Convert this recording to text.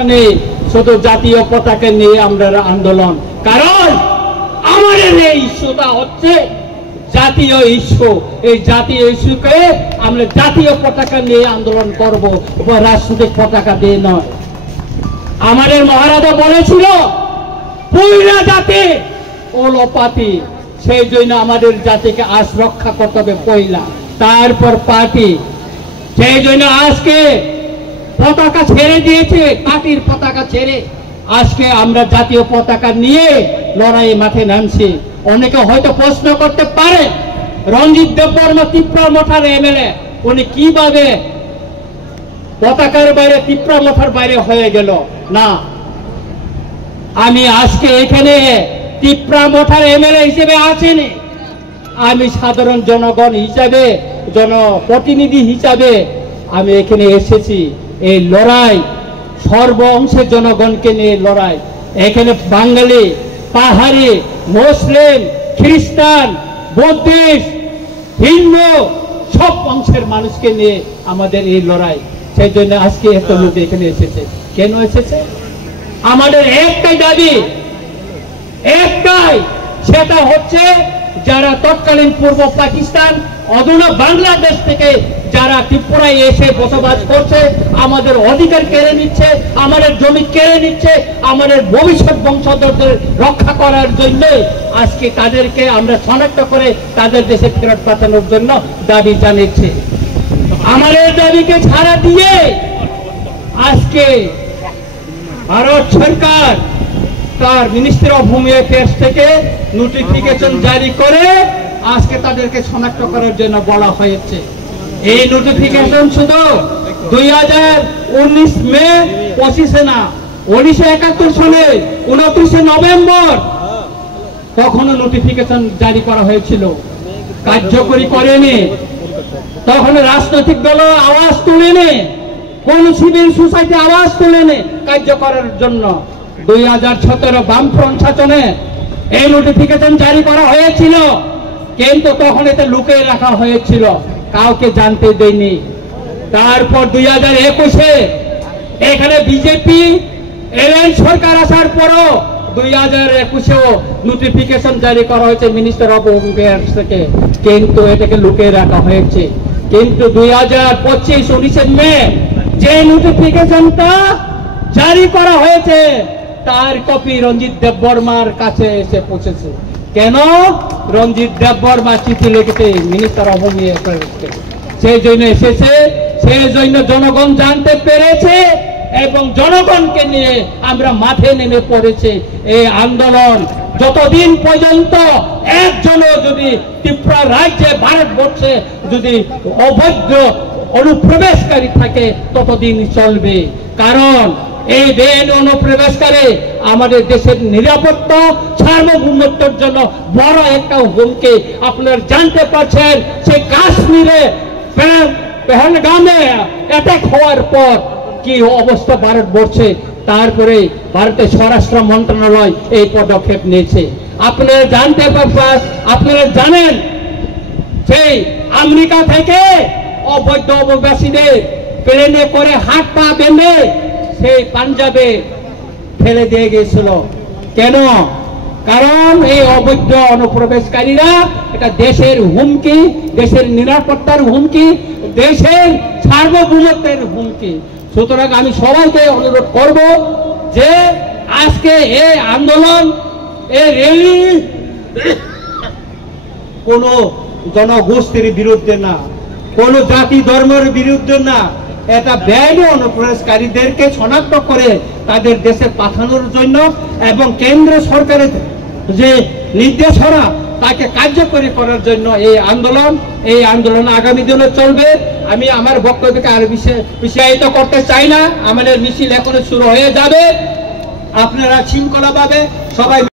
নেই, শুধু জাতীয় পতাকা নিয়ে আমরা আন্দোলন। কারণ আমাদের এই ইস্যুটা হচ্ছে জাতীয় ইস্যু। এই জাতীয় ইস্যুকে আমরা জাতীয় পতাকা নিয়ে আন্দোলন করব, রাজনৈতিক পতাকা দিয়ে নয়। আমাদের মহারাজা বলেছিল পুইরা জাতি ওলোপাতি, সেই জন্য আমাদের জাতিকে আজ রক্ষা করতে হবে পয়লা, তারপর পার্টি। সেই জন্য আজকে পতাকা ছেড়ে দিয়েছে, পার্টির পতাকা ছেড়ে আজকে আমরা জাতীয় পতাকা নিয়ে লড়াই মাঠে নামছি। অনেকে হয়তো প্রশ্ন করতে পারে রঞ্জিত দেববর্মা তিপ্রামঠার এমএলএ, উনি কিভাবে পতাকার বাইরে তিপ্রামঠার বাইরে হয়ে গেল? না, আমি আজকে এখানে তিপ্রামঠার এমএলএ হিসেবে আছেনি, আমি সাধারণ জনগণ হিসাবে, জনপ্রতিনিধি হিসাবে আমি এখানে এসেছি। এই লড়াই সর্ব অংশের জনগণকে নিয়ে লড়াই। এখানে বাঙালি, পাহাড়ি, মুসলিম, খ্রিস্টান, বৌদ্ধিস্ট, হিন্দু সব অংশের মানুষকে নিয়ে আমাদের এই লড়াই। সেই জন্য আজকে এত লোক এখানে এসেছে। কেন এসেছে? আমাদের একটাই দাবি, একটাই, সেটা হচ্ছে যারা তৎকালীন পূর্ব পাকিস্তান অধুনা বাংলাদেশ থেকে যারা ত্রিপুরায় এসে বসবাস করছে, আমাদের অধিকার কেড়ে নিচ্ছে, আমাদের জমি কেড়ে নিচ্ছে, আমাদের ভবিষ্যৎ বংশধরদের রক্ষা করার জন্য আজকে তাদেরকে আমরা শনাক্ত করে তাদের দেশে ফেরত পাঠানোর জন্য দাবি জানিয়েছি। আমাদের দাবিকে ছাড়া দিয়ে আজকে ভারত সরকার তার মিনিস্ট্রি অফ হোম অ্যাফেয়ার্স থেকে নোটিফিকেশন জারি করে আজকে তাদেরকে শনাক্ত করার জন্য বলা হয়েছে। এই নোটিফিকেশন শুধু 2019 মে 25 না, 1971 সালে 29 নভেম্বর তখনও নোটিফিকেশন জারি করা হয়েছিল, কার্যকরী করেনি। তখন রাজনৈতিক দল আওয়াজ তুলেনি, কোন সিভিল সোসাইটি আওয়াজ তুলেনি কার্য করার জন্য। 2017 বামফ্রন্ট শাসনে এই নোটিফিকেশন জারি করা হয়েছিল, কিন্তু তখন এতে লুকিয়ে রাখা হয়েছিল, কাউকে জানতে দেয়নি। তারপর 2021 এখানে বিজেপি এলেন সরকার আসার পরও 2021 নোটিফিকেশন জারি করা হয়েছে মিনিস্টার অফ হোম অ্যাফেয়ার্স থেকে, কিন্তু এটাকে লুকিয়ে রাখা হয়েছে। কিন্তু 2025 19 মে যে নোটিফিকেশনটা জারি করা হয়েছে তার কপি রঞ্জিত দেববর্মার কাছে এসে পৌঁছেছে। কেন? রঞ্জিত দেববর্মা চিঠি লিখেছে মিনিস্টার অফ হোম অ্যাফেয়ার্সকে, সেই জন্য এসেছে, সেই জন্য জনগণ জানতে পেরেছে এবং জনগণকে নিয়ে আমরা মাঠে নেমে পড়েছে। এই আন্দোলন যতদিন পর্যন্ত একজনও যদি ত্রিপুরা রাজ্যে, ভারতবর্ষে যদি অবৈধ অনুপ্রবেশকারী থাকে ততদিন চলবে। কারণ এই বেআইনি অনুপ্রবেশকারী আমাদের দেশের নিরাপত্তা, সার্বভৌমত্বের জন্য বড় একটা হুমকি। আপনারা জানতে পারছেন সে কাশ্মীরে পেহেলগামে অ্যাটাক হওয়ার পর কি অবস্থা ভারতবর্ষে, তারপরে ভারতের স্বরাষ্ট্র মন্ত্রণালয় এই পদক্ষেপ নিয়েছে। আপনারা আপনারা জানেন সেই আমেরিকা থেকে অবৈধ অভিবাসীদের প্লেনে করে হাত পা বেঁধে সেই পাঞ্জাবে ফেলে দিয়ে গিয়েছিল। কেন? কারণ এই অবৈধ অনুপ্রবেশকারীরা এটা দেশের হুমকি, দেশের নিরাপত্তার হুমকি, দেশের সার্বভৌমত্বের হুমকি। সুতরাং আমি সবাইকে অনুরোধ করব যে আজকে এই আন্দোলন, এই র্যালি কোন জনগোষ্ঠীর বিরুদ্ধে না, কোন জাতি ধর্মের বিরুদ্ধে না, এটা বেআইনি অনুপ্রবেশকারীদেরকে শনাক্ত করে তাদের দেশে পাঠানোর জন্য এবং কেন্দ্র সরকারের যে নির্দেশনা তাকে কার্যকরী করার জন্য এই আন্দোলন আগামী দিনে চলবে। আমি আমার বক্তব্যকে আর বিশেষায়িত করতে চাই না, আমাদের মিছিল এখনো শুরু হয়ে যাবে। আপনারা শৃঙ্খলাভাবে সবাই